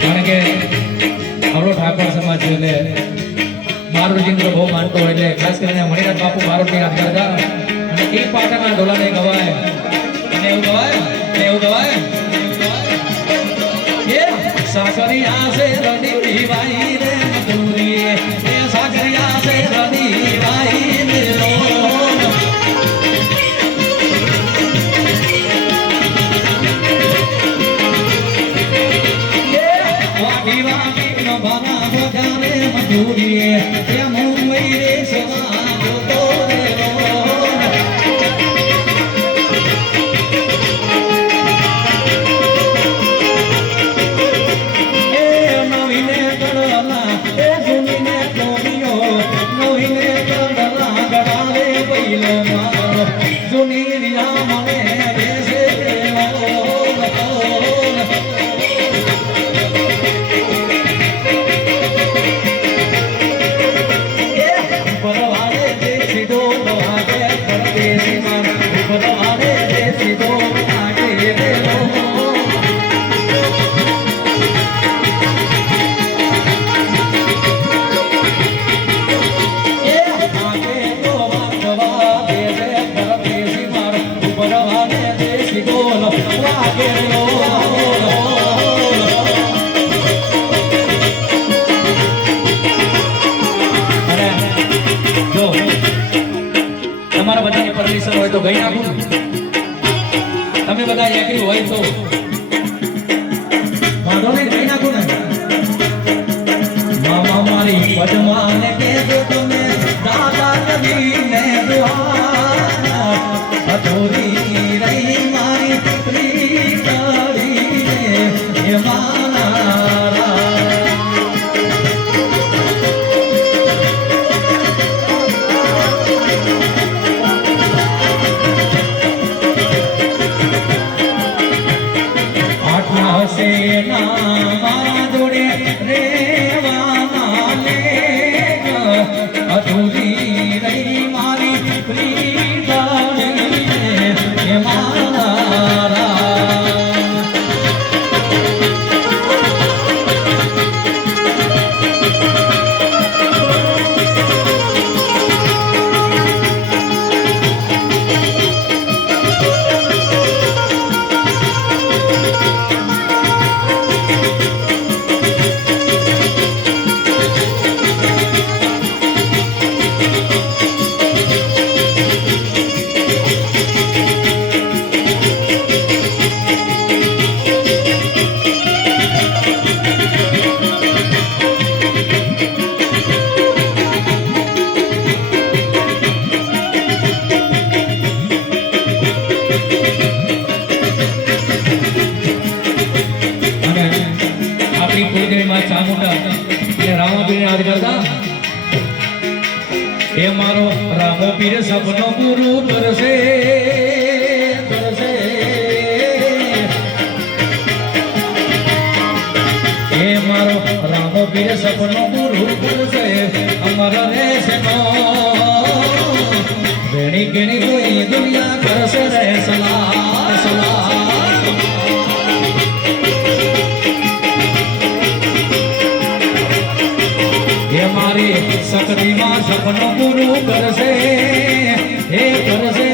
કારણ કે આપણો ઠાકોર સમાજ છે એટલે મારુતિને બહુ માનતો હોય એટલે ખાસ કરીને મણિનાથ બાપુ મારુતિ યાદ કરતા અને એ પાટણના ઢોલાને ગવાય અને એવું ગવાય સાકરિયા સે રડી વાઈ રે મધુરી એ સાકરિયા સે રડી વાઈ રે લો એ વાકી વાકી નો બાના બજારે મધુરી એ મુંબઈ રે સવા તો રે લો તમારા બધાની પરમિશન હોય તો ગઈ નાખું તમે બધા એગ્રી હોય તો વાંધો નહીં ગઈ નાખું ને મામા મારી પદમાને કહેજો તમે દાદા કબીરને દુઆ અધૂરી રહી મારી પ્રીતળી એ મારા मारो रामो पीर सपनो गुरु तरसे तरसे ए मारो रामो पीर सपनो गुरु तरसे अमर रे सनो बेणी केणी कोई दुनिया करसे रे सला सला मारी सकती मां सपनो गुरु करसे हे करसे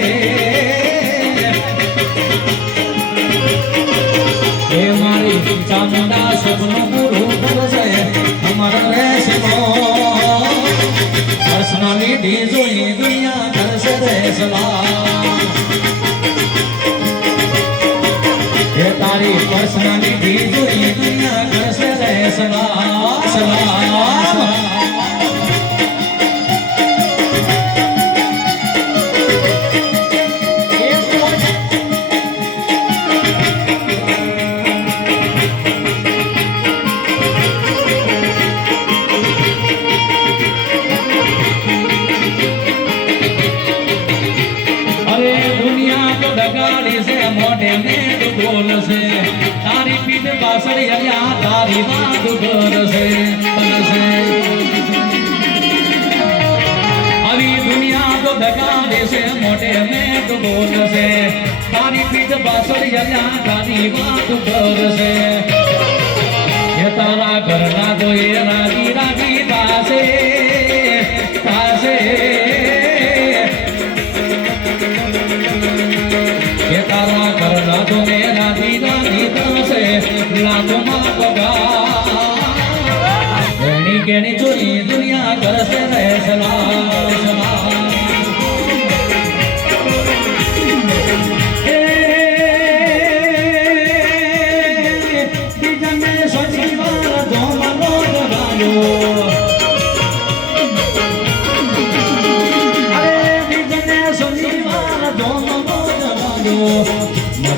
हे मारी चामुंडा सपनो गुरु करसे हमारा रेसे मो पर्सनालिटी जोई दुनिया करसे रे सला हे तारी पर्सनालिटी जोई दुनिया करसे रे सला सला तारी पीठ बासड़ी अलिया तारी बात घर से अभी दुनिया तो धकाने से मोटे में तो बोल से तारी पीठ बासड़ी ઈશ્વરિયા તારી વાત કરશે એ તારા ઘરના તો એ રાજી રાજી થાશે થાશે એ તારા ઘરના તો એ રાજી રાજી થાશે લાખોમાં પગાર એની કેની ચોરી દુનિયા કરશે રે સલામ સલામ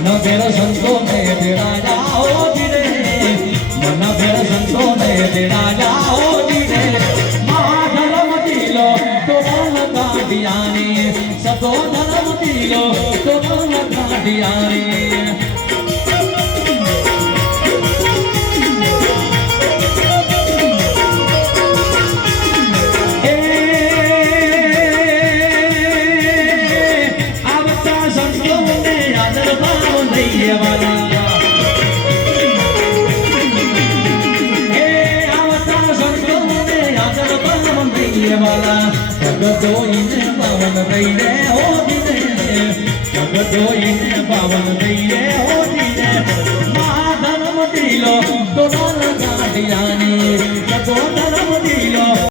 मन फेर संतो ने तेरा जाओ धीरे मन फेर संतो ने तेरा जाओ धीरे महाधर्म दिलो तो मन काटियानी सतो धर्म दिलो तो मन काटियानी जगतो इन पावन दईरे होती ने जगतो इन पावन दईरे होती ने महाधर्म दिलो तो मन काटियानी